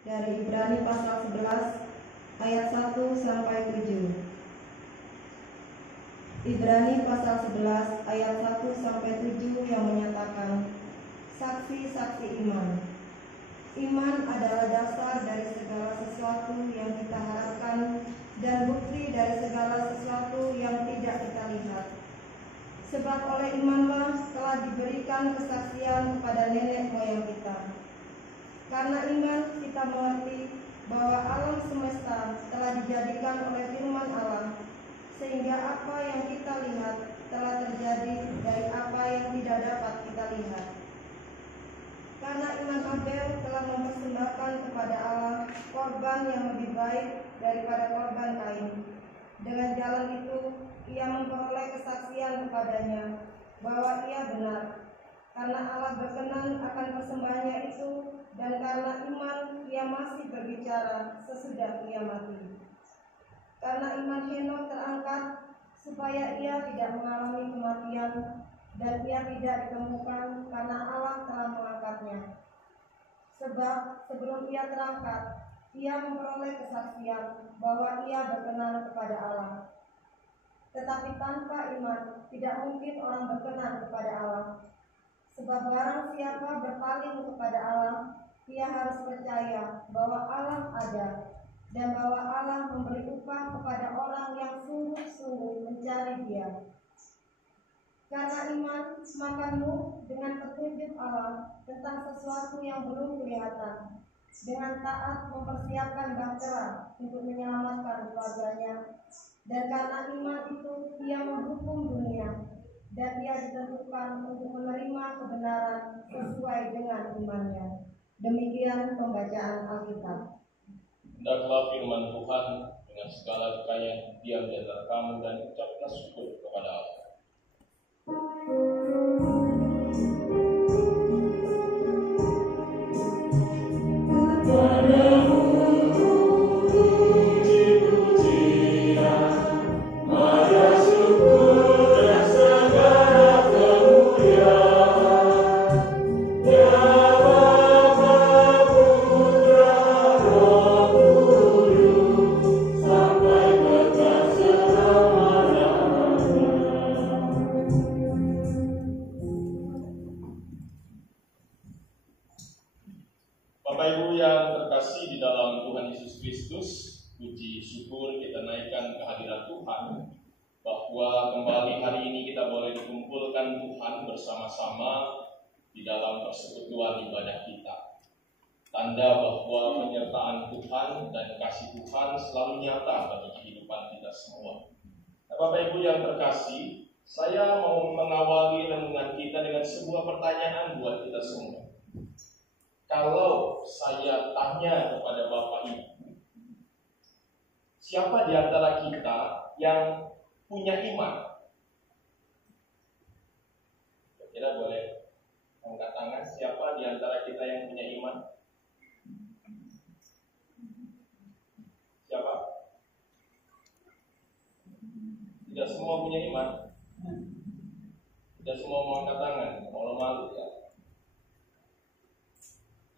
dari Ibrani pasal 11 ayat 1 sampai 7. Ibrani pasal 11 ayat 1 sampai 7 yang menyatakan saksi-saksi iman. Iman adalah dasar dari segala sesuatu yang kita harapkan dan bukti dari segala sesuatu yang tidak kita lihat. Sebab oleh imanlah telah diberikan kesaksian kepada nenek moyang kita. Karena iman kita mengerti bahwa alam semesta telah dijadikan oleh firman Allah, sehingga apa yang kita lihat telah terjadi dari apa yang tidak dapat kita lihat. Karena iman Abel telah mempersembahkan kepada Allah korban yang lebih baik daripada korban Kain. Dengan jalan itu ia memperoleh kesaksian kepadanya bahwa ia benar, karena Allah berkenan akan persembahannya itu, dan karena iman ia masih berbicara sesudah ia mati. Karena iman Henokh terangkat supaya ia tidak mengalami kematian, dan ia tidak ditemukan karena Allah telah mengangkatnya. Sebab sebelum ia terangkat, ia memperoleh kesaksian bahwa ia berkenan kepada Allah. Tetapi tanpa iman tidak mungkin orang berkenan kepada Allah. Sebab barang siapa berpaling kepada Allah, ia harus percaya bahwa Allah ada, dan bahwa Allah memberi upah kepada orang yang sungguh-sungguh mencari Dia. Karena iman, maka Nuh dengan petunjuk Allah tentang sesuatu yang belum kelihatan, dengan taat mempersiapkan bahtera untuk menyelamatkan keluarganya. Dan karena iman itu ia menghukum dunia, dan ia ditentukan untuk menerima kebenaran sesuai dengan imannya. Demikian pembacaan Alkitab. Hendaklah firman Tuhan dengan segala kekayaan diam di antara kamu, dan ucaplah syukur kepada Allah. Bapak Ibu yang terkasih di dalam Tuhan Yesus Kristus, puji syukur kita naikkan kehadirat Tuhan, bahwa kembali hari ini kita boleh dikumpulkan Tuhan bersama-sama di dalam persekutuan ibadah kita. Tanda bahwa penyertaan Tuhan dan kasih Tuhan selalu nyata bagi kehidupan kita semua. Nah, Bapak Ibu yang terkasih, saya mau mengawali renungan kita dengan sebuah pertanyaan buat kita semua. Kalau saya tanya kepada Bapak Ibu, siapa di antara kita yang punya iman? Kira-kira boleh angkat tangan, siapa di antara kita yang punya iman? Siapa? Tidak semua punya iman. Tidak semua mau angkat tangan, malu-malu ya.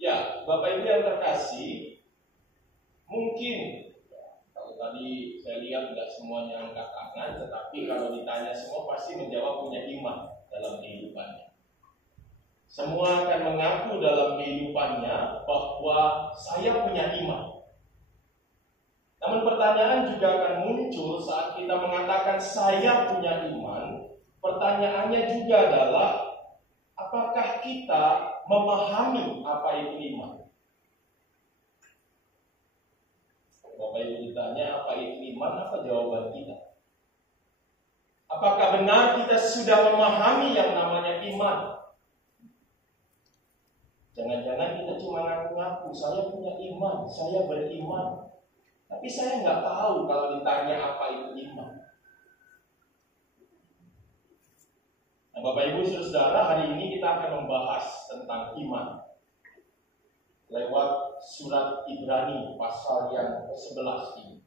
Ya, Bapak Ibu yang terkasih, mungkin kalau tadi saya lihat tidak semuanya angkat tangan, tetapi kalau ditanya semua pasti menjawab punya iman dalam kehidupannya. Semua akan mengaku dalam kehidupannya bahwa saya punya iman. Namun pertanyaan juga akan muncul saat kita mengatakan saya punya iman. Pertanyaannya juga adalah, apakah kita memahami apa itu iman? Bapak Ibu ditanya apa itu iman, apa jawaban kita? Apakah benar kita sudah memahami yang namanya iman? Jangan-jangan kita cuma ngaku-ngaku, saya punya iman, saya beriman, tapi saya nggak tahu kalau ditanya apa itu iman. Nah, Bapak Ibu Saudara, hari ini kita akan membahas tentang iman lewat surat Ibrani pasal yang ke-11 ini.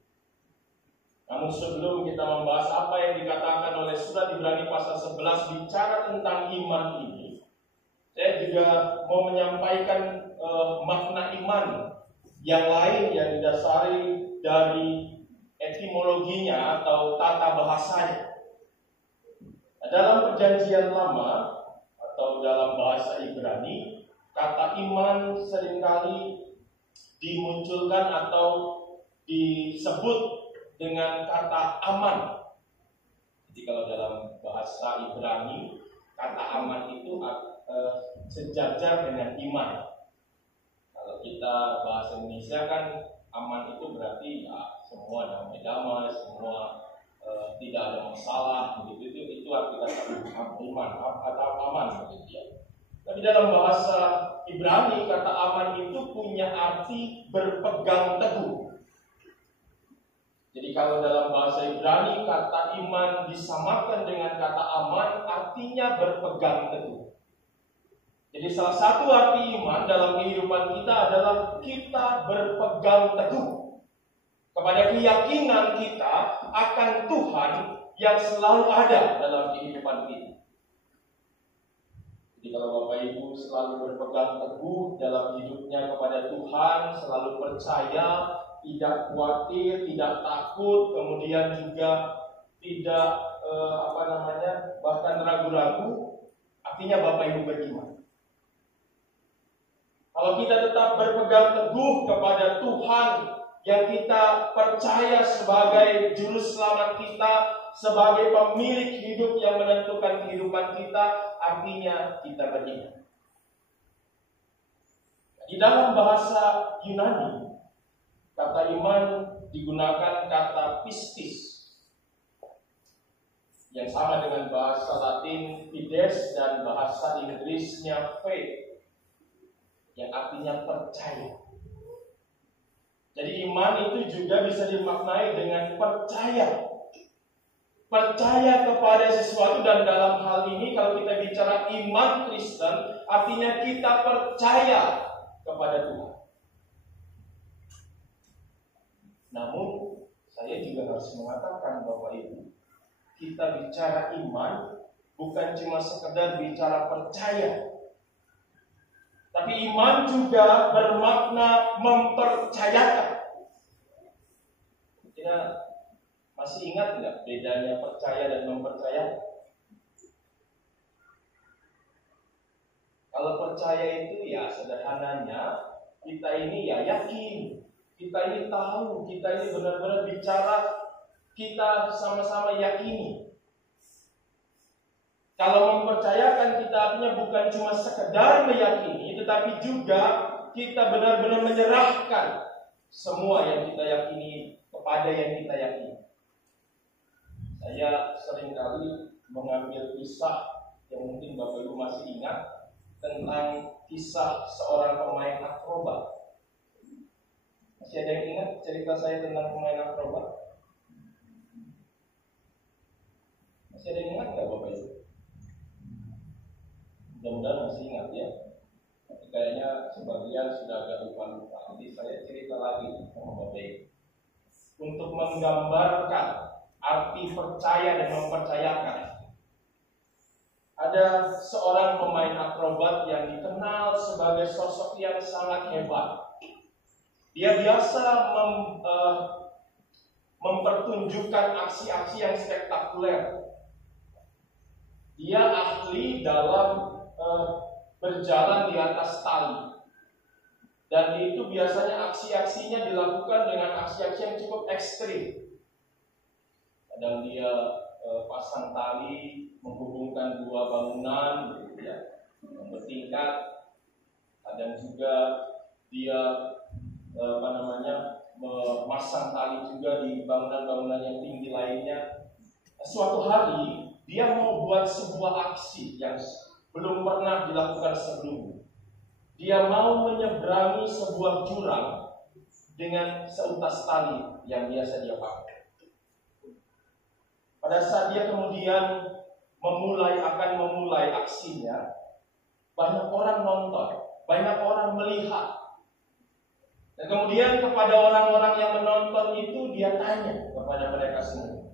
Namun sebelum kita membahas apa yang dikatakan oleh surat Ibrani pasal 11 bicara tentang iman ini, saya juga mau menyampaikan makna iman yang lain yang didasari dari etimologinya atau tata bahasanya. Dalam Perjanjian Lama atau dalam bahasa Ibrani, kata iman seringkali dimunculkan atau disebut dengan kata aman. Jadi kalau dalam bahasa Ibrani, kata aman itu sejajar dengan iman. Kalau kita bahasa Indonesia kan aman itu berarti ya semua damai-damai, semua tidak ada masalah, begitu. Itu arti kata iman atau aman, begitu ya. Tapi dalam bahasa Ibrani, kata aman itu punya arti berpegang teguh. Jadi kalau dalam bahasa Ibrani, kata iman disamakan dengan kata aman, artinya berpegang teguh. Jadi salah satu arti iman dalam kehidupan kita adalah kita berpegang teguh kepada keyakinan kita akan Tuhan yang selalu ada dalam kehidupan kita. Jadi kalau Bapak Ibu selalu berpegang teguh dalam hidupnya kepada Tuhan, selalu percaya, tidak khawatir, tidak takut, kemudian juga tidak bahkan ragu-ragu, artinya Bapak Ibu beriman. Kalau kita tetap berpegang teguh kepada Tuhan yang kita percaya sebagai juru selamat kita, sebagai pemilik hidup yang menentukan kehidupan kita, artinya kita beriman. Di dalam bahasa Yunani, kata iman digunakan kata pistis, yang sama dengan bahasa Latin fides dan bahasa Inggrisnya faith, yang artinya percaya. Jadi iman itu juga bisa dimaknai dengan percaya. Percaya kepada sesuatu, dan dalam hal ini kalau kita bicara iman Kristen, artinya kita percaya kepada Tuhan. Namun saya juga harus mengatakan Bapak Ibu, kita bicara iman bukan cuma sekedar bicara percaya, tapi iman juga bermakna mempercayakan. Kita masih ingat nggak bedanya percaya dan mempercaya? Kalau percaya itu ya sederhananya kita ini ya yakin, kita ini tahu, kita ini benar-benar bicara, kita sama-sama yakini. Kalau mempercayakan kita artinya bukan cuma sekedar meyakini, tetapi juga kita benar-benar menyerahkan semua yang kita yakini kepada yang kita yakini. Saya seringkali mengambil kisah yang mungkin Bapak Ibu masih ingat, tentang kisah seorang pemain akrobat. Masih ada yang ingat cerita saya tentang pemain akrobat? Masih ada yang ingat nggak Bapak Ibu? Mudah-mudahan masih ingat ya. Tapi kayaknya sebagian sudah agak lupa-lupa. Jadi saya cerita lagi sama Bapak Ibu untuk menggambarkan arti percaya dan mempercayakan. Ada seorang pemain akrobat yang dikenal sebagai sosok yang sangat hebat. Dia biasa mempertunjukkan aksi-aksi yang spektakuler. Dia ahli dalam berjalan di atas tali. Dan itu biasanya aksi-aksinya dilakukan dengan aksi-aksi yang cukup ekstrim. Kadang dia pasang tali menghubungkan dua bangunan, ya, yang bertingkat. Kadang juga dia memasang tali juga di bangunan-bangunan yang tinggi lainnya. Suatu hari dia mau buat sebuah aksi yang belum pernah dilakukan sebelumnya. Dia mau menyeberangi sebuah jurang dengan seutas tali yang biasa dia pakai. Pada saat dia kemudian akan memulai aksinya, banyak orang nonton, banyak orang melihat. Dan kemudian kepada orang-orang yang menonton itu dia tanya kepada mereka semua,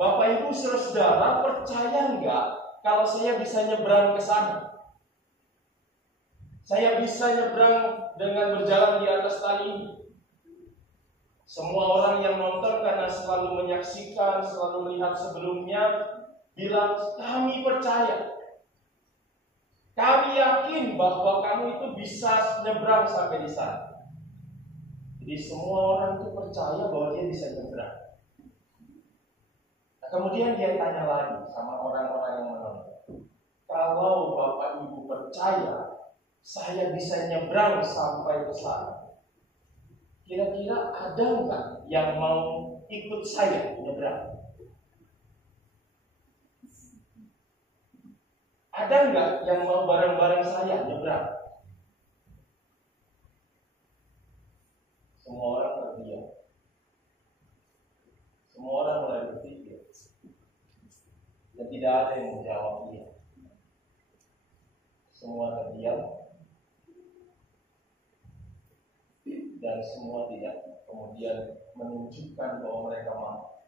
Bapak Ibu saudara percaya enggak kalau saya bisa nyebrang ke sana? Saya bisa nyebrang dengan berjalan di atas tali ini. Semua orang yang nonton karena selalu menyaksikan, selalu melihat sebelumnya, bilang, kami percaya. Kami yakin bahwa kamu itu bisa nyebrang sampai di sana. Jadi semua orang itu percaya bahwa dia bisa nyebrang. Nah, kemudian dia tanya lagi sama orang-orang yang menonton. Kalau Bapak Ibu percaya, saya bisa nyebrang sampai ke sana. Kira-kira ada nggak yang mau ikut saya nyebrang? Ada nggak yang mau bareng-bareng saya nyebrang? Semua orang terdiam. Semua orang mulai berpikir. Dan tidak ada yang menjawab iya. Semua terdiam. Dan semua tidak kemudian menunjukkan bahwa mereka mau.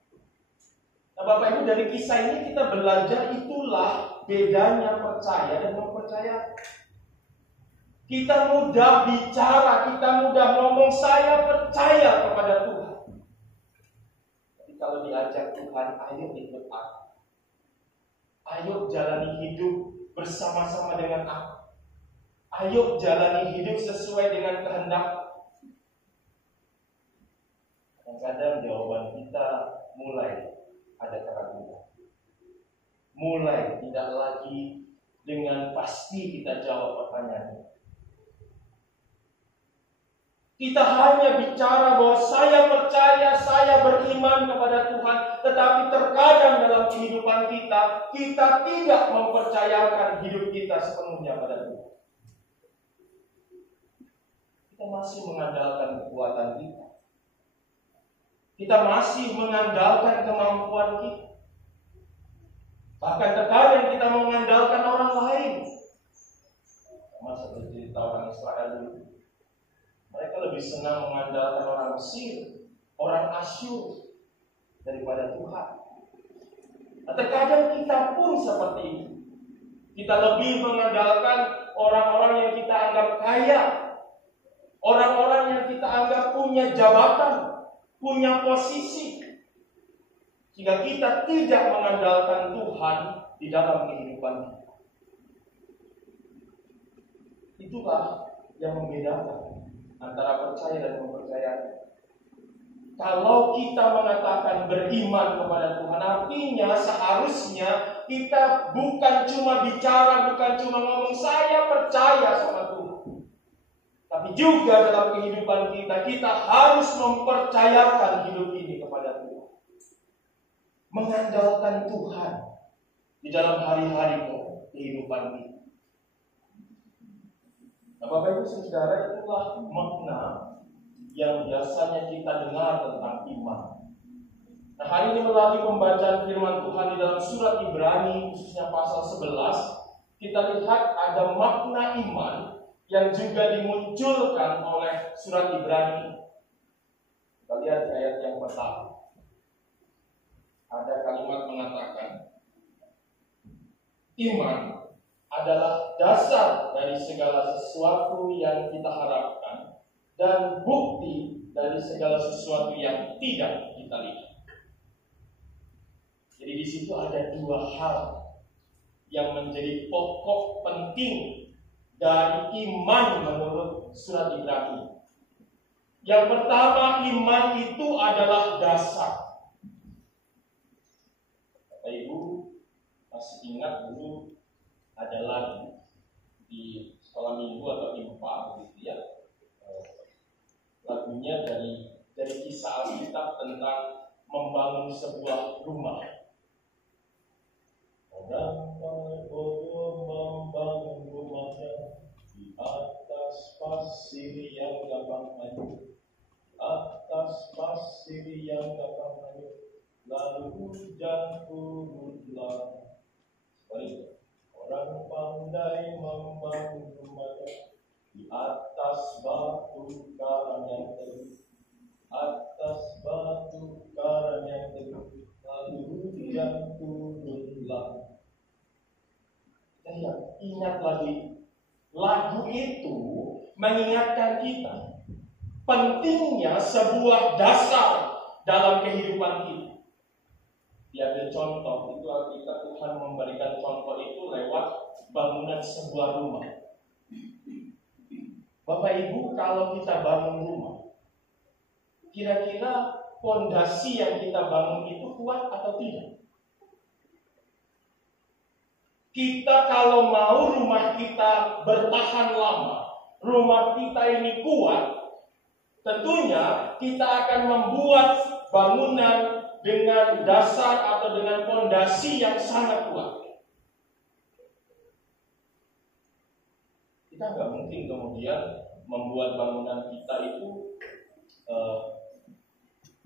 Nah, Bapak Ibu, dari kisah ini kita belajar itulah bedanya percaya dan mempercayai. Kita mudah bicara, kita mudah ngomong, saya percaya kepada Tuhan. Tapi kalau diajak Tuhan, ayo ikut aku. Ayo jalani hidup bersama-sama dengan aku. Ayo jalani hidup sesuai dengan kehendak. Kadang jawaban kita mulai ada keraguan. Mulai tidak lagi dengan pasti kita jawab pertanyaan. Kita hanya bicara bahwa saya percaya, saya beriman kepada Tuhan. Tetapi terkadang dalam kehidupan kita, kita tidak mempercayakan hidup kita sepenuhnya pada Tuhan. Kita masih mengandalkan kekuatan kita. Kita masih mengandalkan kemampuan kita. Bahkan terkadang kita mengandalkan orang lain. Sama seperti cerita orang Israel dulu. Mereka lebih senang mengandalkan orang Mesir, orang Asyur daripada Tuhan. Nah, terkadang kita pun seperti itu. Kita lebih mengandalkan orang-orang yang kita anggap kaya, orang-orang yang kita anggap punya jabatan, punya posisi, sehingga kita tidak mengandalkan Tuhan di dalam kehidupan kita. Itulah yang membedakan antara percaya dan mempercayai. Kalau kita mengatakan beriman kepada Tuhan, artinya seharusnya kita bukan cuma bicara, bukan cuma ngomong saya percaya sama Tuhan, tapi juga dalam kehidupan kita, kita harus mempercayakan hidup ini kepada Tuhan. Mengandalkan Tuhan di dalam hari-hari kehidupan kita. Nah, Bapak Ibu Saudara, itulah makna yang biasanya kita dengar tentang iman. Nah, hari ini melalui pembacaan firman Tuhan di dalam surat Ibrani, khususnya pasal 11, kita lihat ada makna iman yang juga dimunculkan oleh surat Ibrani. Kita lihat ayat yang pertama. Ada kalimat mengatakan, iman adalah dasar dari segala sesuatu yang kita harapkan dan bukti dari segala sesuatu yang tidak kita lihat. Jadi di situ ada dua hal yang menjadi pokok penting dari iman menurut surat Ibrani. Yang pertama, iman itu adalah dasar. Bapak Ibu masih ingat dulu ada lagu di sekolah minggu atau IMPA begitu ya. Lagunya dari kisah Alkitab tentang membangun sebuah rumah. Orang bodoh membangun rumahnya di atas pasir yang gampang hanyut, atas pasir yang gampang hanyut, lalu hujan turunlah. Sebaliknya, orang pandai membangun rumahnya di atas batu karang yang teguh, atas batu karang yang teguh, lalu hujan turunlah. Ingat lagi, lagu itu mengingatkan kita pentingnya sebuah dasar dalam kehidupan kita. Diambil contoh, itu Alkitab Tuhan memberikan contoh itu lewat bangunan sebuah rumah. Bapak Ibu, kalau kita bangun rumah, kira-kira fondasi yang kita bangun itu kuat atau tidak? Kita kalau mau rumah kita bertahan lama, rumah kita ini kuat, tentunya kita akan membuat bangunan dengan dasar atau dengan fondasi yang sangat kuat. Kita nggak mungkin kemudian membuat bangunan kita itu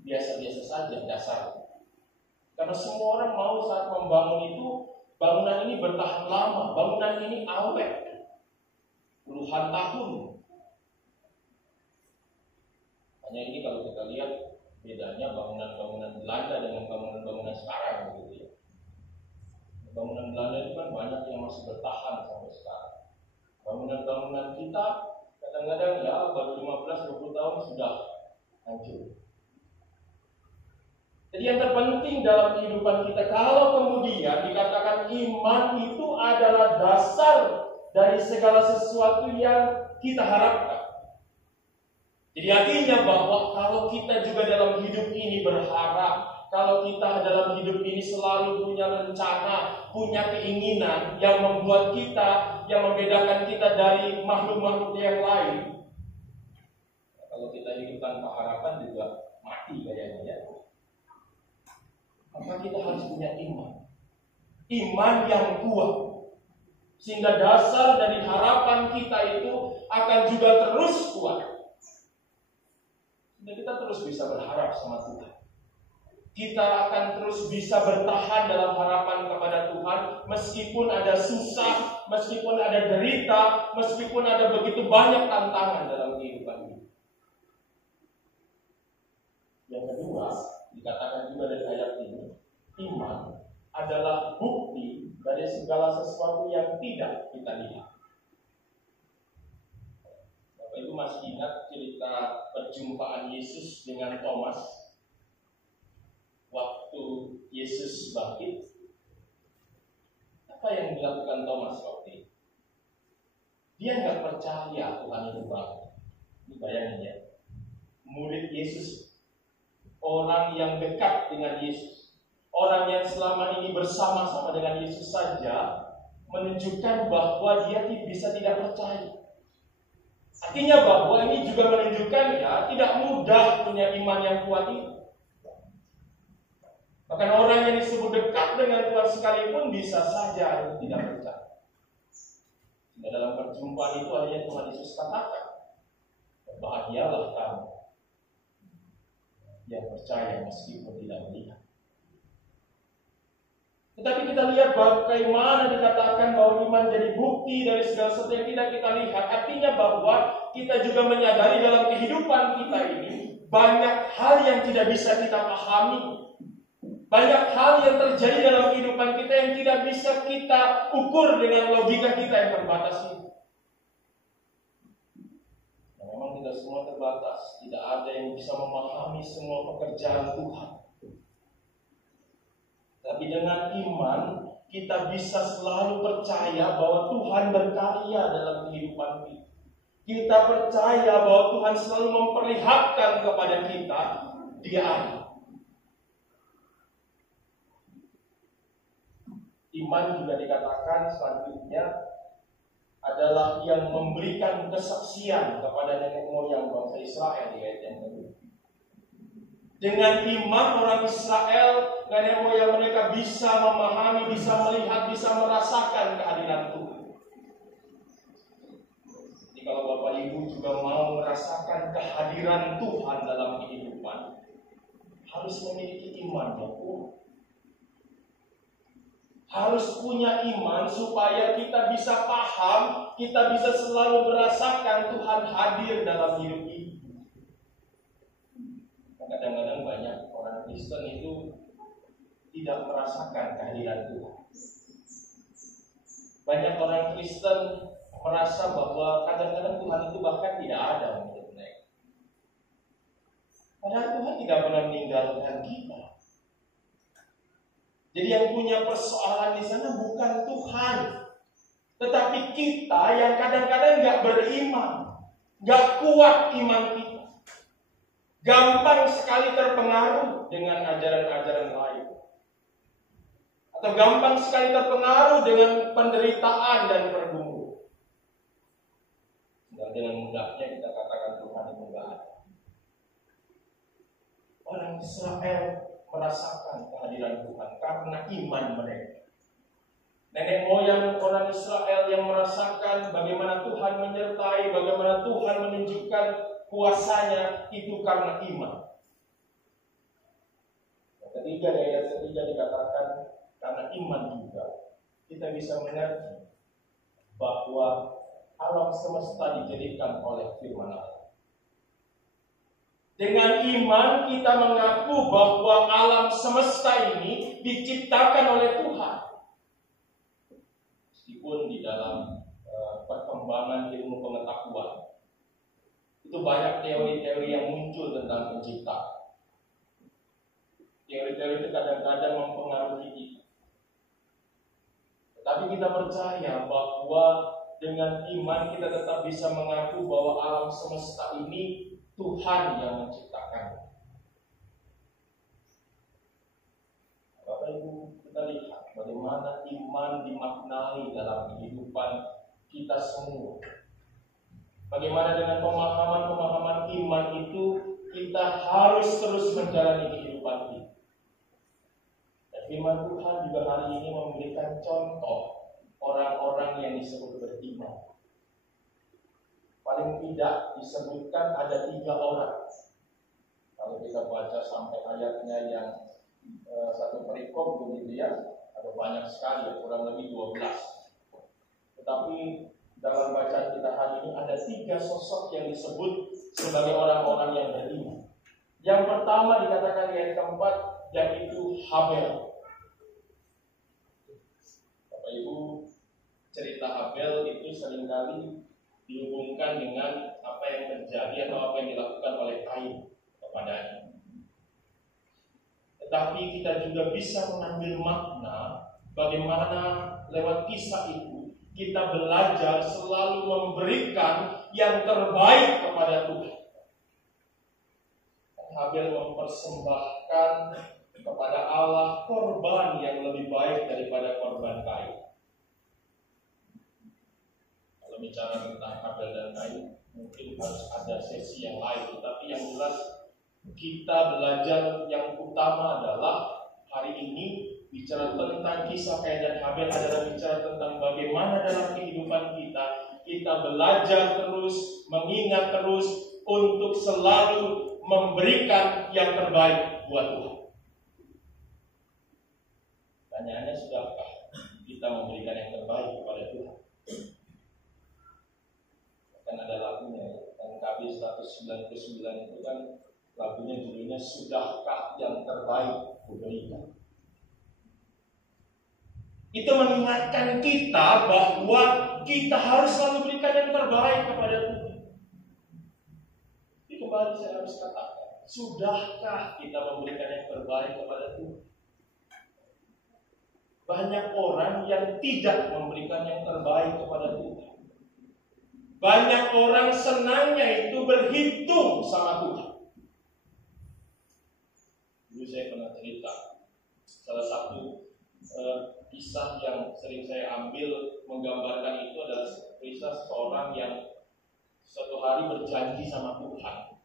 biasa-biasa saja dasar. Karena semua orang mau saat membangun itu, bangunan ini bertahan lama, bangunan ini awet puluhan tahun. Hanya ini kalau kita lihat bedanya bangunan-bangunan Belanda dengan bangunan-bangunan sekarang, gitu ya. Bangunan Belanda itu kan banyak yang masih bertahan sampai sekarang. Bangunan-bangunan kita kadang-kadang ya baru 15-20 tahun sudah hancur. Jadi yang terpenting dalam kehidupan kita, kalau kemudian dikatakan iman itu adalah dasar dari segala sesuatu yang kita harapkan. Jadi artinya bahwa kalau kita juga dalam hidup ini berharap, kalau kita dalam hidup ini selalu punya rencana, punya keinginan yang membuat kita, yang membedakan kita dari makhluk-makhluk yang lain. Kalau kita hidup tanpa harapan juga mati kayaknya ya. Maka kita harus punya iman. Iman yang kuat. Sehingga dasar dari harapan kita itu akan juga terus kuat. Dan kita terus bisa berharap sama Tuhan. Kita akan terus bisa bertahan dalam harapan kepada Tuhan, meskipun ada susah, meskipun ada derita, meskipun ada begitu banyak tantangan dalam kehidupan ini. Yang kedua, dikatakan juga dari ayat ini, iman adalah bukti dari segala sesuatu yang tidak kita lihat. Itu masih ingat cerita perjumpaan Yesus dengan Thomas waktu Yesus bangkit? Apa yang dilakukan Thomas waktu itu? Dia nggak percaya Tuhan itu bangkit. Ini bayangin ya, murid Yesus, orang yang dekat dengan Yesus, orang yang selama ini bersama-sama dengan Yesus saja menunjukkan bahwa dia bisa tidak percaya. Artinya bahwa ini juga menunjukkan ya tidak mudah punya iman yang kuat ini. Bahkan orang yang disebut dekat dengan Tuhan sekalipun bisa saja tidak percaya. Sehingga dalam perjumpaan itu hanya Tuhan Yesus katakan, berbahagialah kamu yang percaya meskipun tidak melihat. Tetapi kita lihat bagaimana dikatakan bahwa iman jadi bukti dari segala sesuatu yang tidak kita lihat. Artinya bahwa kita juga menyadari dalam kehidupan kita ini banyak hal yang tidak bisa kita pahami. Banyak hal yang terjadi dalam kehidupan kita yang tidak bisa kita ukur dengan logika kita yang terbatas ini. Nah, memang kita semua terbatas. Tidak ada yang bisa memahami semua pekerjaan Tuhan. Tapi dengan iman, kita bisa selalu percaya bahwa Tuhan berkarya dalam kehidupan kita. Kita percaya bahwa Tuhan selalu memperlihatkan kepada kita, Dia ada. Iman juga dikatakan selanjutnya adalah yang memberikan kesaksian kepada nenek moyang bangsa Israel di ayat yang kedua. Dengan iman orang Israel, nenek moyang mereka bisa memahami, bisa melihat, bisa merasakan kehadiran Tuhan. Jadi kalau Bapak Ibu juga mau merasakan kehadiran Tuhan dalam kehidupan, harus memiliki iman yang kuat. Harus punya iman supaya kita bisa paham, kita bisa selalu merasakan Tuhan hadir dalam hidup ini. Kadang-kadang banyak orang Kristen itu tidak merasakan kehadiran Tuhan. Banyak orang Kristen merasa bahwa kadang-kadang Tuhan itu bahkan tidak ada menurut mereka. Padahal Tuhan tidak pernah meninggalkan kita. Jadi yang punya persoalan di sana bukan Tuhan, tetapi kita yang kadang-kadang nggak beriman, nggak kuat iman kita, gampang sekali terpengaruh dengan ajaran-ajaran lain, atau gampang sekali terpengaruh dengan penderitaan dan pergumulan. Dan dengan mudahnya kita katakan Tuhan itu nggak ada. Orang Israel merasakan kehadiran Tuhan karena iman mereka. Nenek moyang orang Israel yang merasakan bagaimana Tuhan menyertai, bagaimana Tuhan menunjukkan kuasanya, itu karena iman. Yang ketiga, di ayat ketiga dikatakan karena iman juga kita bisa mengerti bahwa alam semesta dijadikan oleh firman Allah. Dengan iman kita mengaku bahwa alam semesta ini diciptakan oleh Tuhan. Meskipun di dalam perkembangan ilmu pengetahuan itu banyak teori-teori yang muncul tentang penciptaan. Teori-teori itu kadang-kadang mempengaruhi kita. Tetapi kita percaya bahwa dengan iman kita tetap bisa mengaku bahwa alam semesta ini Tuhan yang menciptakan. Bapak Ibu, kita lihat bagaimana iman dimaknai dalam kehidupan kita semua. Bagaimana dengan pemahaman-pemahaman iman itu kita harus terus menjalani kehidupan kita. Dan firman Tuhan juga hari ini memberikan contoh orang-orang yang disebut beriman. Paling tidak disebutkan ada 3 orang. Kalau kita baca sampai ayatnya yang satu perikop begitu ya, ada banyak sekali, kurang lebih 12. Tetapi dalam bacaan kita hari ini ada 3 sosok yang disebut sebagai orang-orang yang beriman. Yang pertama dikatakan di ayat keempat, yaitu Habel. Bapak Ibu, cerita Habel itu seringkali dihubungkan dengan apa yang terjadi atau apa yang dilakukan oleh Kain kepadanya. Tetapi kita juga bisa mengambil makna bagaimana lewat kisah itu kita belajar selalu memberikan yang terbaik kepada Tuhan. Habel mempersembahkan kepada Allah korban yang lebih baik daripada korban Kain. Kalau bicara tentang Habel dan Kain, mungkin harus ada sesi yang lain. Tapi yang jelas kita belajar yang utama adalah hari ini bicara tentang kisah Kain dan Habel adalah bicara tentang bagaimana dalam kehidupan kita belajar terus, mengingat terus untuk selalu memberikan yang terbaik buat Tuhan. Pertanyaannya, sudahkah kita memberikan yang terbaik kepada Tuhan? Kan ada lagunya, KB 199 itu kan lagunya judulnya Sudahkah Yang Terbaik Kuberikan. Itu mengingatkan kita bahwa kita harus selalu berikan yang terbaik kepada Tuhan. Jadi kembali saya harus katakan, sudahkah kita memberikan yang terbaik kepada Tuhan? Banyak orang yang tidak memberikan yang terbaik kepada Tuhan. Banyak orang senangnya itu berhitung sama Tuhan. Dulu saya pernah cerita, salah satu kisah yang sering saya ambil menggambarkan itu adalah kisah seorang yang suatu hari berjanji sama Tuhan.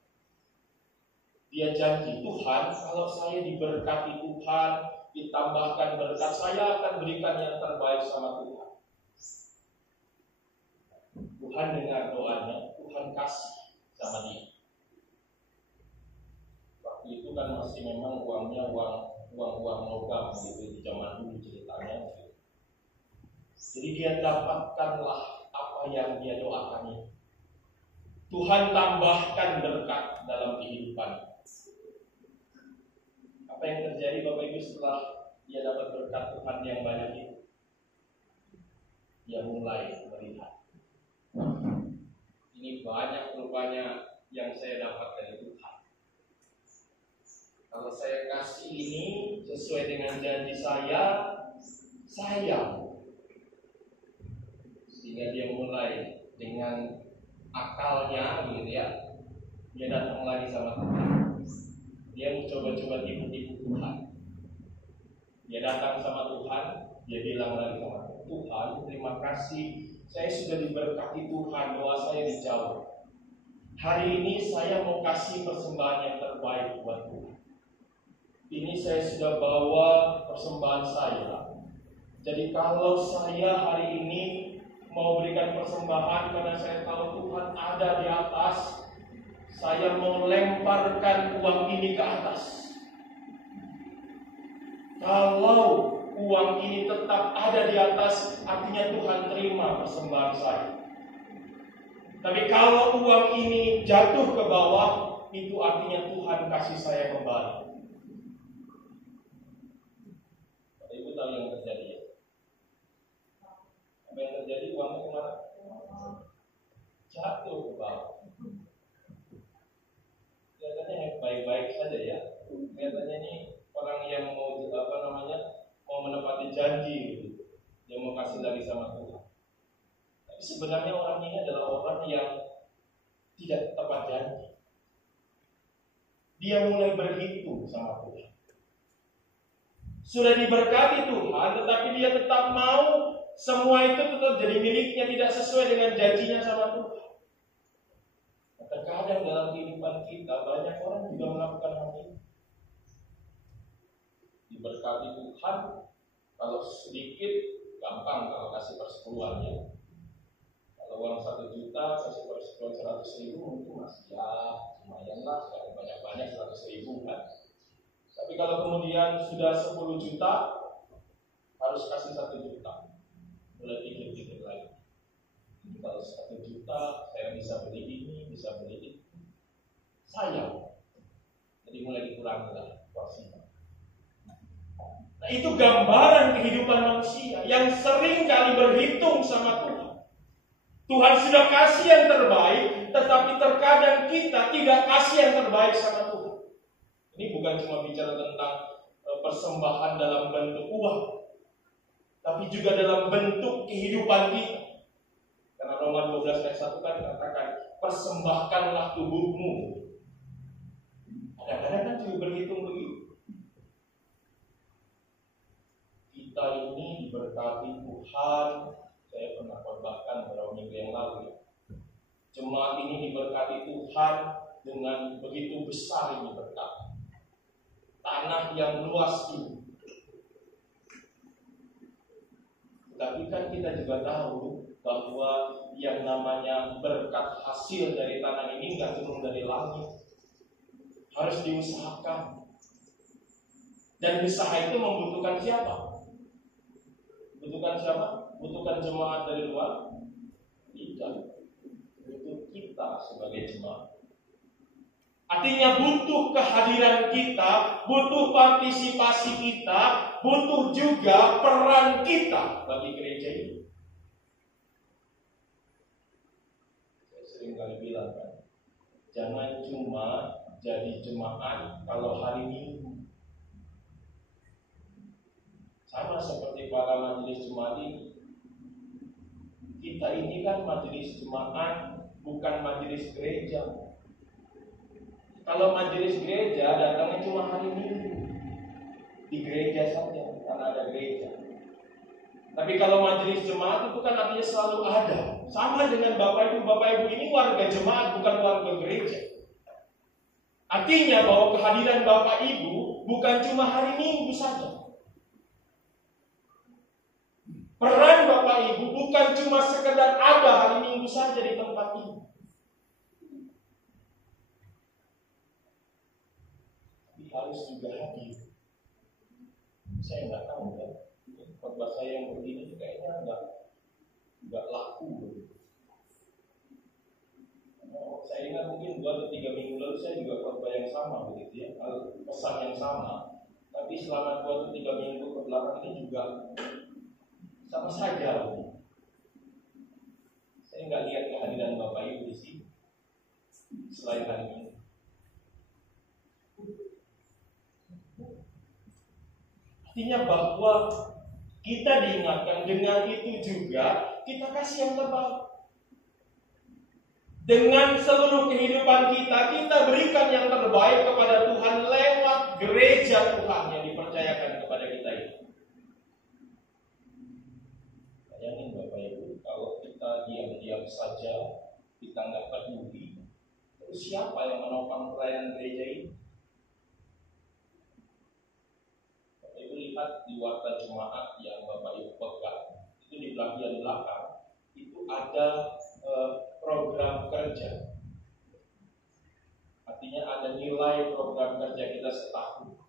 Dia janji, Tuhan, kalau saya diberkati Tuhan, ditambahkan berkat, saya akan berikan yang terbaik sama Tuhan. Tuhan dengar doanya, Tuhan kasih sama dia. Waktu itu kan masih memang uangnya uang logam gitu di zaman dulu ceritanya. Jadi dia dapatkanlah apa yang dia doakan itu. Tuhan tambahkan berkat dalam kehidupan. Apa yang terjadi Bapak Ibu setelah dia dapat berkat Tuhan yang banyak itu? Dia mulai melihat, ini banyak rupanya yang saya dapat dari Tuhan. Kalau saya kasih ini sesuai dengan janji saya, sayang. Sehingga dia mulai dengan akalnya gitu ya, dia datang lagi sama Tuhan. Dia mencoba-coba tipu-tipu Tuhan. Dia datang sama Tuhan, dia bilang lagi sama Tuhan, Tuhan terima kasih, saya sudah diberkati Tuhan, doa saya dijawab. Hari ini saya mau kasih persembahan yang terbaik buat Tuhan. Ini saya sudah bawa persembahan saya. Jadi kalau saya hari ini mau berikan persembahan karena saya tahu Tuhan ada di atas, saya mau lemparkan uang ini ke atas. Kalau uang ini tetap ada di atas, artinya Tuhan terima persembahan saya. Tapi kalau uang ini jatuh ke bawah, itu artinya Tuhan kasih saya kembali. Ibu tahu yang terjadi ya? Apa yang terjadi? Uangnya kemana? Jatuh ke bawah. Kelihatannya baik-baik saja ya. Kelihatannya ini orang yang mau mau menepati janji gitu. Dia mau kasih lagi sama Tuhan. Tapi sebenarnya orang ini adalah orang yang tidak tepat janji. Dia mulai berhitung sama Tuhan. Sudah diberkati Tuhan, tetapi dia tetap mau semua itu tetap jadi miliknya, tidak sesuai dengan janjinya sama Tuhan. Terkadang dalam kehidupan kita banyak orang juga melakukan hal ini. Diberkati Tuhan, kalau sedikit gampang kalau kasih persepuluhannya. Kalau uang 1 juta kasih persepuluhan 100.000 mungkin masih ya lumayan lah, kalau banyak-banyak 100.000 kan. Tapi kalau kemudian sudah 10 juta harus kasih 1 juta. Mulai pikir-pikir lagi. Kalau 1 juta saya bisa beli ini, bisa beli itu. Sayang. Jadi mulai dikurangi lah porsinya. Nah itu gambaran kehidupan manusia yang sering kali berhitung sama Tuhan. Tuhan sudah kasih yang terbaik, tetapi terkadang kita tidak kasih yang terbaik sama Tuhan. Ini bukan cuma bicara tentang persembahan dalam bentuk uang, tapi juga dalam bentuk kehidupan kita. Karena Roma 12 ayat 1 kan katakan, persembahkanlah tubuhmu. Kadang-kadang kan juga berhitung begitu. Kita ini diberkati Tuhan. Saya pernah khotbahkan beberapa minggu yang lalu. Jemaat ini diberkati Tuhan dengan begitu besar ini berkat. Tanah yang luas ini. Tapi kan kita juga tahu bahwa yang namanya berkat hasil dari tanah ini nggak turun dari langit. Harus diusahakan. Dan usaha itu membutuhkan siapa? Butuhkan siapa? Butuhkan jemaat dari luar? Tidak. Butuh kita sebagai jemaat. Artinya butuh kehadiran kita, butuh partisipasi kita, butuh juga peran kita bagi gereja ini. Saya sering kali bilang kan, jangan cuma jadi jemaat kalau hari Minggu. Sama seperti para majelis jemaat ini. Kita ini kan majelis jemaat, bukan majelis gereja. Kalau majelis gereja datangnya cuma hari Minggu di gereja saja karena ada gereja. Tapi kalau majelis jemaat itu kan artinya selalu ada. Sama dengan Bapak Ibu ini warga jemaat bukan warga gereja. Artinya bahwa kehadiran Bapak Ibu bukan cuma hari Minggu saja. Peran Bapak Ibu bukan cuma sekedar ada hari Minggu saja di tempat ini. Harus juga hadir. Saya nggak tahu kan, khotbah saya yang begini kayaknya nggak laku. Saya ingat mungkin 2 atau 3 minggu lalu saya juga khotbah yang sama begitu ya, pesan yang sama. Tapi selama 2 atau 3 minggu ke belakang ini juga sama saja. Saya nggak lihat kehadiran Bapak Ibu di sini selain hari ini. Artinya bahwa kita diingatkan dengan itu juga kita kasih yang terbaik. Dengan seluruh kehidupan kita berikan yang terbaik kepada Tuhan lewat gereja Tuhan yang dipercayakan kepada kita ini. Bayangin Bapak Ibu, kalau kita diam-diam saja, kita nggak peduli, terus siapa yang menopang pelayanan gereja ini? Bapak Ibu lihat di warta jemaat yang Bapak Ibu pegang, itu di bagian belakang, itu ada program kerja. Artinya ada nilai program kerja kita setahun.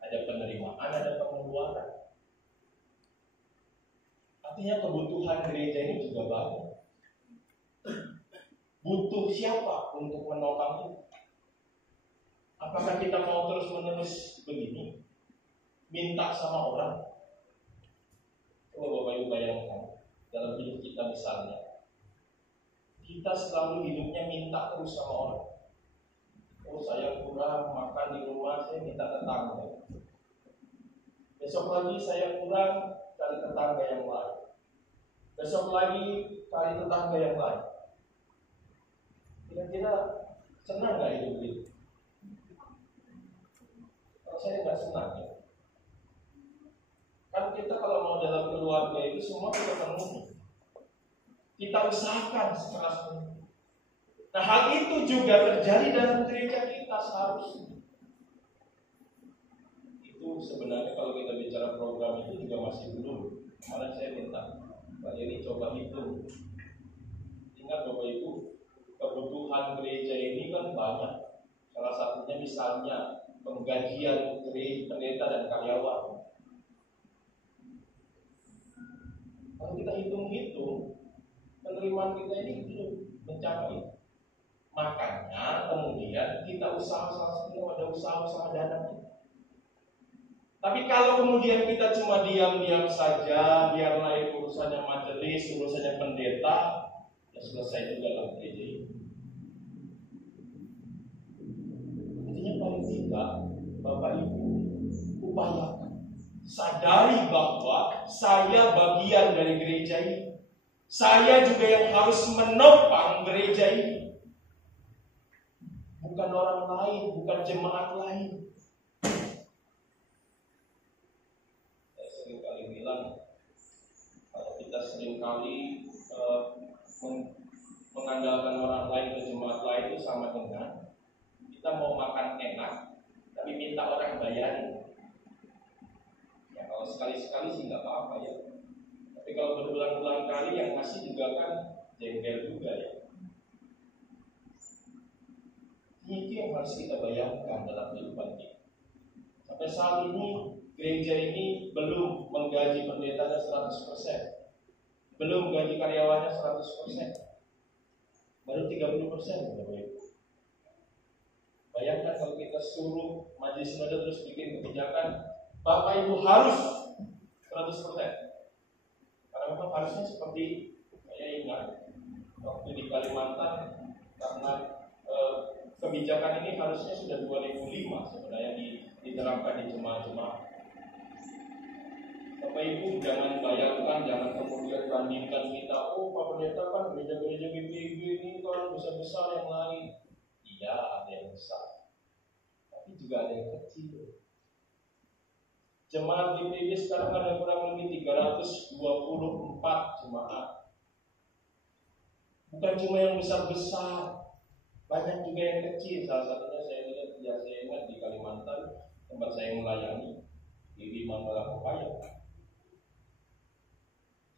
Ada penerimaan, ada pengeluaran. Artinya kebutuhan gereja ini juga banyak. Butuh siapa untuk menopang itu? Apakah kita mau terus-menerus begini? Minta sama orang? Coba Bapak Ibu bayangkan, dalam hidup kita misalnya, kita selalu hidupnya minta terus sama orang. Oh, saya kurang makan di rumah, saya minta tetangga. Besok lagi saya kurang, cari tetangga yang lain. Besok lagi cari tetangga yang lain. Kira-kira senang nggak hidup itu? Kalau saya nggak senang ya. Kan kita kalau mau dalam keluarga itu semua kita penuhi. Kita usahakan sekeras mungkin. Nah, hal itu juga terjadi dalam gereja kita seharusnya. Itu sebenarnya kalau kita bicara program itu juga masih belum. Kemarin saya minta Pak Yeri coba hitung. Ingat Bapak Ibu, kebutuhan gereja ini kan banyak. Salah satunya misalnya penggajian pendeta dan karyawan. Kalau kita hitung-hitung, penerimaan kita ini belum mencapai. Makanya kemudian kita salah satunya ada usaha dana kita. Tapi kalau kemudian kita cuma diam-diam saja, biarlah itu urusannya majelis, urusannya pendeta, ya selesai juga dalam gereja ini. Artinya paling tidak, Bapak Ibu, upayakan sadari bahwa saya bagian dari gereja ini. Saya juga yang harus menopang gereja ini. Bukan orang lain, bukan jemaat lain. Saya seringkali bilang, kalau kita seringkali mengandalkan orang lain ke jemaat lain itu sama dengan kita mau makan enak, tapi minta orang bayarin. Ya kalau sekali-sekali sih nggak apa-apa ya. Tapi kalau berulang-ulang kali yang ngasih juga kan jengkel juga ya. Itu yang harus kita bayangkan dalam kehidupan kita. Sampai saat ini gereja ini belum menggaji pendetanya 100%, belum gaji karyawannya 100%, baru 30%. Bayangkan kalau kita suruh majelis sinode terus bikin kebijakan, Bapak Ibu harus 100%. Karena memang harusnya seperti saya ingat waktu di Kalimantan, karena kebijakan ini harusnya sudah 2005 sebenarnya diterapkan di jemaat-jemaat. Bapak Ibu jangan bayangkan, jangan kemudian bandingkan kita, oh Pak Pendeta kan gereja-gereja GPIB ini kan besar-besar yang lain. Iya, ada yang besar, tapi juga ada yang kecil. Jemaat GPIB sekarang ada kurang lebih 324 jemaat. Bukan cuma yang besar-besar, banyak juga yang kecil. Salah satunya saya ingat di Kalimantan, tempat saya melayani di Manggala Kopaya.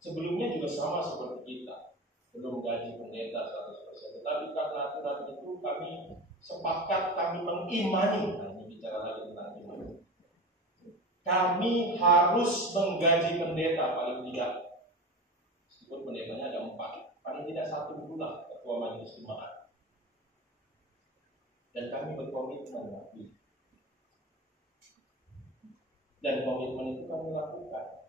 Sebelumnya juga sama seperti kita, belum gaji pendeta 100%. Tetapi karena aturan itu kami sepakat, kami mengimani. Nah, ini bicara lagi tentang iman. Kami harus menggaji pendeta paling tidak, meskipun pendetanya ada 4, paling tidak 1 pula ketua majelis jemaat. Dan kami berkomitmen lagi. Dan komitmen itu kami lakukan,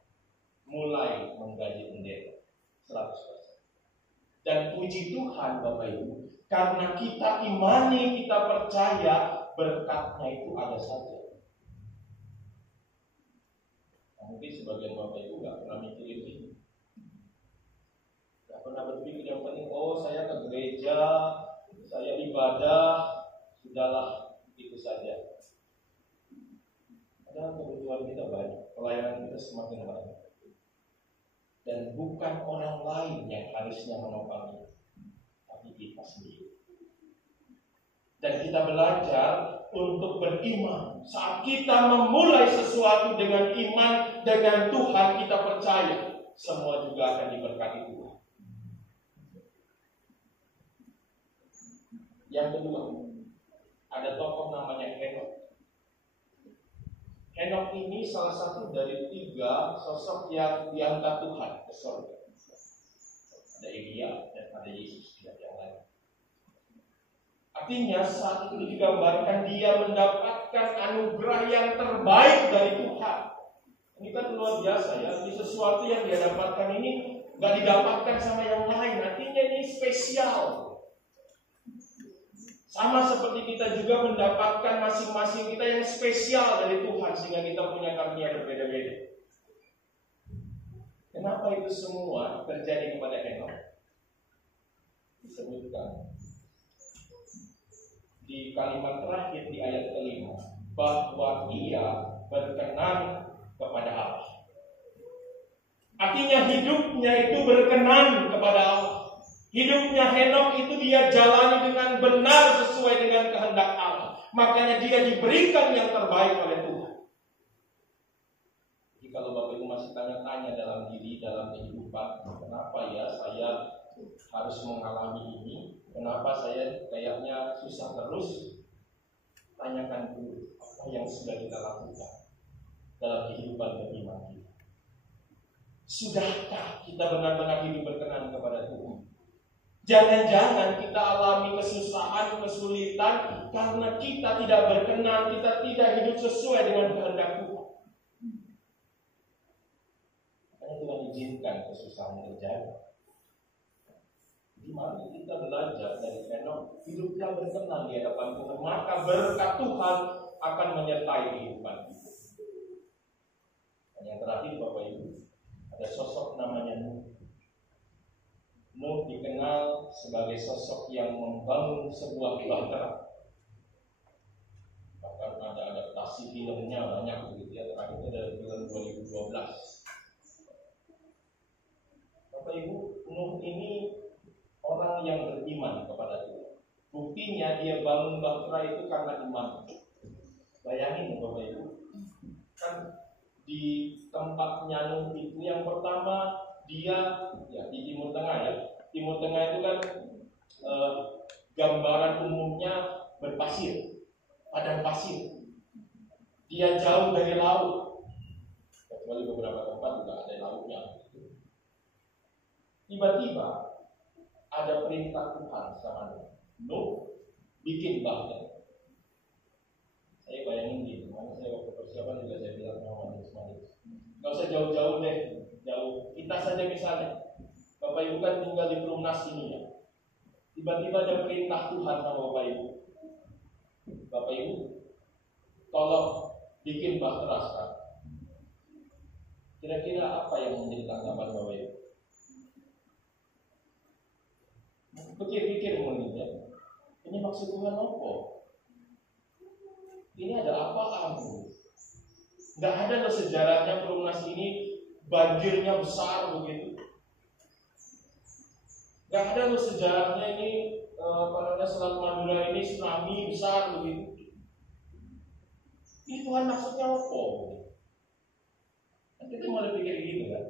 mulai menggaji pendeta 100%. Dan puji Tuhan Bapak Ibu, karena kita imani, kita percaya, berkatnya itu ada saja. Mungkin sebagian Bapak Ibu nggak pernah mikirin itu, nggak pernah berpikir yang penting, oh saya ke gereja, saya ibadah, sudahlah itu saja. Padahal kebutuhan kita banyak, pelayanan kita semakin banyak, dan bukan orang lain yang harusnya menopang kita, tapi kita sendiri. Dan kita belajar untuk beriman. Saat kita memulai sesuatu dengan iman, dengan Tuhan kita percaya, semua juga akan diberkati Tuhan. Yang kedua, ada tokoh namanya Henok. Henok ini salah satu dari 3 sosok yang diangkat Tuhan ke surga. Ada Elia dan ada Yesus, tidak yang lain. Artinya saat itu digambarkan dia mendapatkan anugerah yang terbaik dari Tuhan. Ini kan luar biasa ya. Ini sesuatu yang dia dapatkan ini gak didapatkan sama yang lain. Artinya ini spesial. Sama seperti kita juga mendapatkan masing-masing kita yang spesial dari Tuhan, sehingga kita punya karunia berbeda-beda. Kenapa itu semua terjadi kepada Henok? Disebutkan di kalimat terakhir di ayat ke-5 bahwa ia berkenan kepada Allah. Artinya hidupnya itu berkenan kepada Allah. Hidupnya Henok itu dia jalani dengan benar sesuai dengan kehendak Allah. Makanya dia diberikan yang terbaik oleh Tuhan. Jadi kalau Bapak Ibu masih tanya-tanya dalam diri, dalam kehidupan, kenapa ya saya harus mengalami ini? Kenapa saya kayaknya susah terus? Tanyakan dulu apa yang sudah kita lakukan dalam kehidupan beriman kita. Sudahkah kita benar-benar hidup berkenan kepada Tuhan? Jangan-jangan kita alami kesusahan, kesulitan karena kita tidak berkenan, kita tidak hidup sesuai dengan kehendak Tuhan. Karena Tuhan izinkan kesusahan terjadi. Jadi mari kita belajar dari Henok, hidup yang berkenan di hadapan Tuhan, maka berkat Tuhan akan menyertai kehidupan kita. Dan yang terakhir Bapak Ibu, ada sosok namanya Nuh. Nuh dikenal sebagai sosok yang membangun sebuah bahtera. Bahkan ada adaptasi filmnya banyak begitu ya. Terakhir itu dari film 2012. Bapak Ibu, Nuh ini orang yang beriman kepada Tuhan. Buktinya dia bangun bahtera itu karena iman. Bayangin Bapak Ibu, kan di tempatnya Nuh itu yang pertama dia ya di Timur Tengah ya. Timur Tengah itu kan gambaran umumnya berpasir, padang pasir. Dia jauh dari laut. Kecuali beberapa tempat juga ada lautnya. Tiba-tiba ada perintah Tuhan sama Nuh. Nuh bikin bahtera. Saya bayangin gitu, mana saya waktu persiapan juga saya bilang sama manis-manis. Gak usah jauh-jauh deh, jauh. Kita saja misalnya, Bapak Ibu kan tinggal di Perumnas ini ya. Tiba-tiba ada perintah Tuhan sama Bapak Ibu. Bapak Ibu, tolong bikin bahtera sekarang. Kira-kira apa yang menjadi tanggapan Bapak Ibu? Pikir-pikir mungkin ya. Ini maksud Tuhan apa? Ini ada apa kamu? Gak ada loh sejarahnya Perumnas ini banjirnya besar begitu. Gak ada loh sejarahnya ini Selat Madura ini tsunami besar begitu. Ini Tuhan maksudnya apa? Nah, kita mulai pikir gitu kan.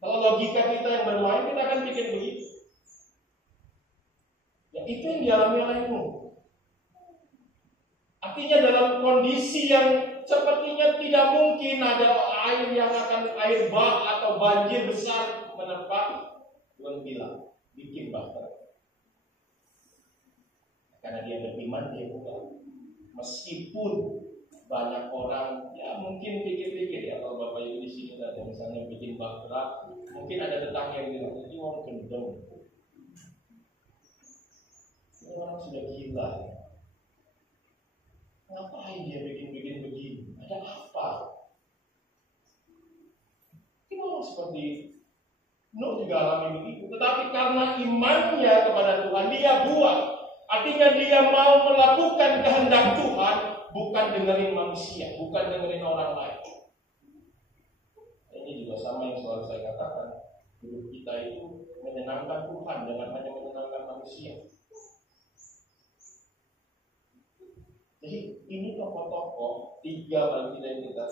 Kalau logika kita yang bermain, kita akan pikir begitu. Ya itu yang dialami oleh Nuh. Artinya dalam kondisi yang sepertinya tidak mungkin ada air yang akan air bah atau banjir besar menerpa, Tuhan bilang bikin bahtera. Karena dia beriman, dia buka. Meskipun banyak orang ya mungkin pikir-pikir ya, kalau Bapak Ibu di sini ada misalnya bikin bahtera, mungkin ada tetangga yang bilang ini orang gendong, ini orang sudah gila. Ngapain dia bikin-bikin begini? Ada apa? seperti Nuh juga alami begitu. Tetapi karena imannya kepada Tuhan, dia buat. Artinya dia mau melakukan kehendak Tuhan, bukan dengerin manusia, bukan dengerin orang lain. Ini juga sama yang selalu saya katakan. Hidup kita itu menyenangkan Tuhan, jangan hanya menyenangkan manusia. Jadi ini tokoh-tokoh tiga paling tidak yang kita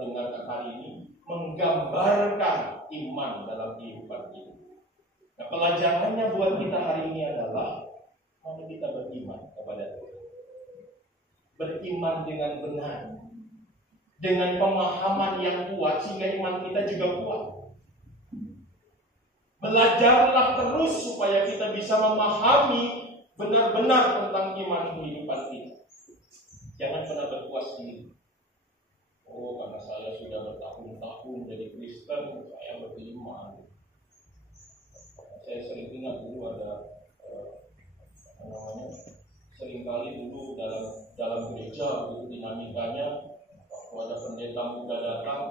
dengarkan hari ini menggambarkan iman dalam kehidupan kita. Nah, pelajarannya buat kita hari ini adalah mari kita beriman kepada Tuhan. Beriman dengan benar, dengan pemahaman yang kuat sehingga iman kita juga kuat. Belajarlah terus supaya kita bisa memahami benar-benar tentang iman kehidupan kita. Jangan pernah berpuas diri. Oh, karena saya sudah bertahun-tahun jadi Kristen, saya beriman. Saya sering ingat dulu ada seringkali dulu dalam gereja itu dinamikanya, waktu ada pendeta muda datang,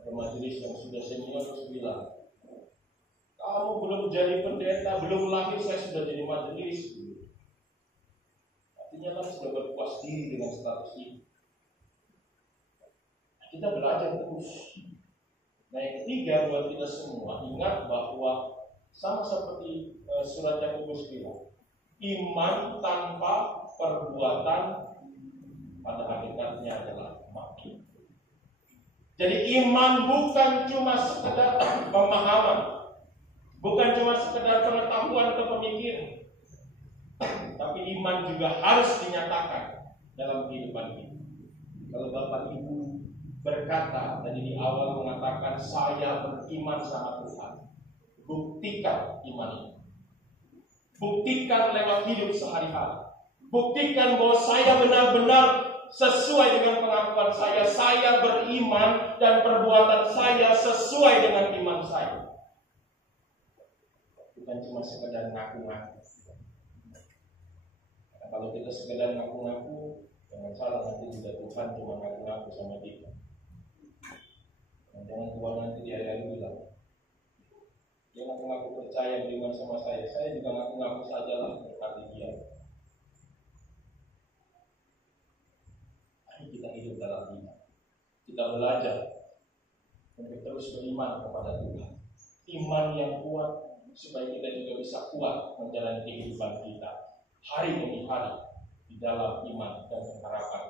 ada majelis yang sudah senior terus bilang, kamu belum jadi pendeta, belum lahir saya sudah jadi majelis. Artinya kan sudah berpuas diri dengan status ini. Kita belajar terus. Nah, yang ketiga buat kita semua, ingat bahwa sama seperti surat Yakobus bilang, iman tanpa perbuatan pada hakikatnya adalah mati. Jadi iman bukan cuma sekedar pemahaman, bukan cuma sekedar pengetahuan atau pemikiran, tapi iman juga harus dinyatakan dalam kehidupan kita. Kalau Bapak Ibu berkata tadi di awal mengatakan saya beriman sama Tuhan, buktikan iman ini. Buktikan lewat hidup sehari-hari. Buktikan bahwa saya benar-benar sesuai dengan pengakuan saya beriman dan perbuatan saya sesuai dengan iman saya. Bukan cuma sekedar ngaku-ngaku. Kalau kita sekedar ngaku-ngaku, jangan salah nanti juga Tuhan cuma ngaku-ngaku sama kita. Dan jangan Tuhan nanti di hari-hari bilang, dia ngaku-ngaku percaya beriman sama saya juga ngaku-ngaku sajalah berkati dia. Mari kita hidup dalam iman. Kita belajar untuk terus beriman kepada Tuhan. Iman yang kuat supaya kita juga bisa kuat menjalani kehidupan kita hari demi hari di dalam iman dan pengharapan